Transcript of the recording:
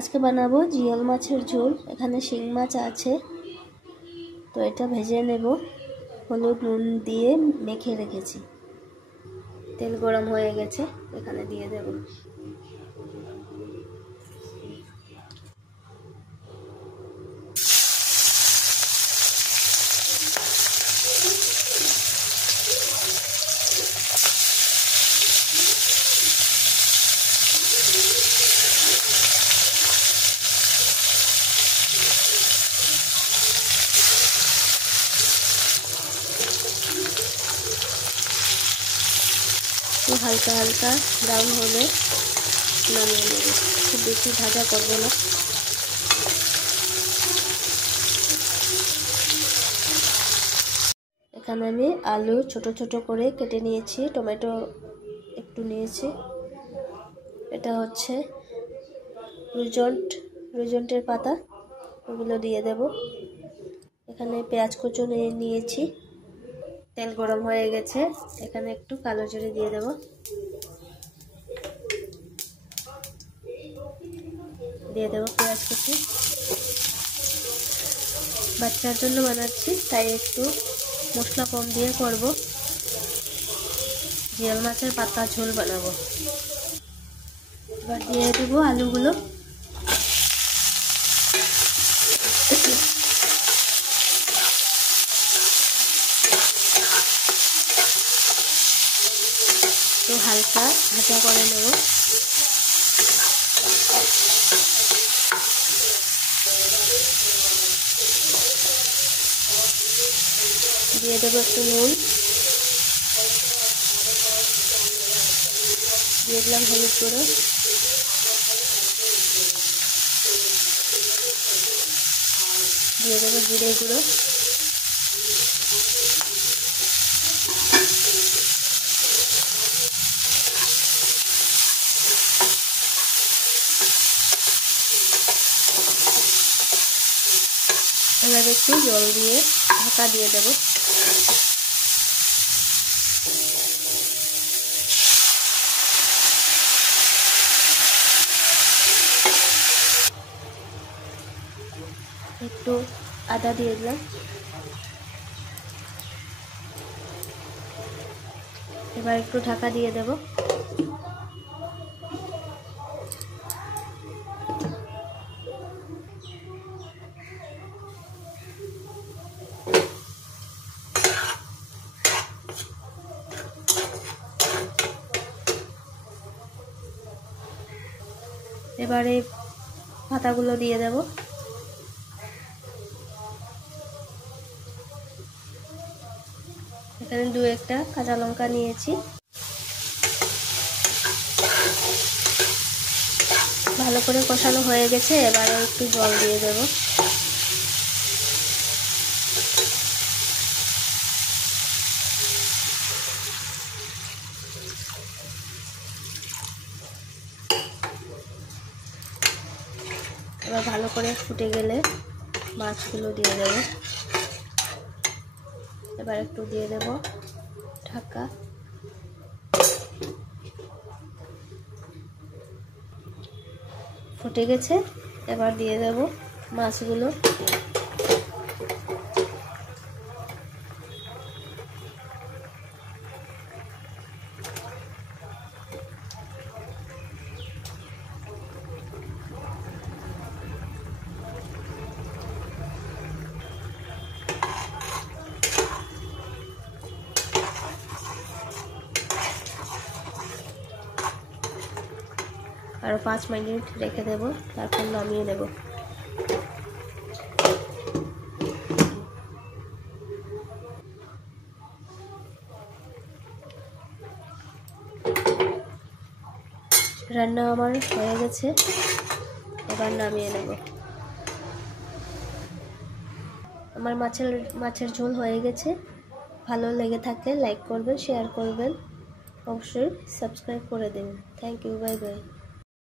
আজকে বানাবো জিওল মাছের ঝোল। এখানে শিং মাছ আছে, তো এটা ভেজে নেব। হলুদ নুন দিয়ে মেখে রেখেছি। তেল গরম হয়ে গেছে, এখানে দিয়ে দেব। তো হালকা হালকা ব্রাউন হলে নামিয়ে নেব। খুব বেশি ভাজা করবো না। এখানে আমি আলু ছোট ছোট করে কেটে নিয়েছি, টমেটো একটু নিয়েছি। এটা হচ্ছে রুজন্টের পাতা, ওগুলো দিয়ে দেব। এখানে পেঁয়াজ কুচো নিয়েছি। তেল গরম হয়ে গেছে, এখানে একটু কালো জিরে দিয়ে দেব। দিয়ে দেব পেঁয়াজ কুচি। বাচ্চার জন্য বানাচ্ছি, তাই একটু মশলা কম দিয়ে করব। জিওল মাছের পাতা ঝোল বানাবো। এবার দিয়ে দেবো আলুগুলো। তো হালকা ভাজা করে নেব। দিয়ে দেবো একটু নুন, দিয়ে দিলাম হলুদ গুঁড়ো, দিয়ে দেবো জিরে গুঁড়ো, এবার একটু জল দিয়ে ঢাকা দিয়ে দেব। একটু আদা দিয়ে দিলাম। এবার একটু ঢাকা দিয়ে দেব। এবারে পাতাগুলো দিয়ে দেব। এখানে দু একটা কাঁচা লঙ্কা নিয়েছি। ভালো করে কষানো হয়ে গেছে, এবারে একটু জল দিয়ে দেব। এবার ভালো করে ফুটে গেলে মাছগুলো দিয়ে দেব। এবার একটু দিয়ে দেব ঢাকা। ফুটে গেছে, এবার দিয়ে দেব মাছগুলো। আরো 5 মিনিট রেখে দেব, তারপর নামিয়ে নেব। রান্না আমার হয়ে গেছে, এবার নামিয়ে নেব। আমার মাছের ঝোল হয়ে গেছে। ভালো লেগে থাকলে লাইক করবেন, শেয়ার করবেন, অবশ্যই সাবস্ক্রাইব করে দেবেন। Thank you, bye by.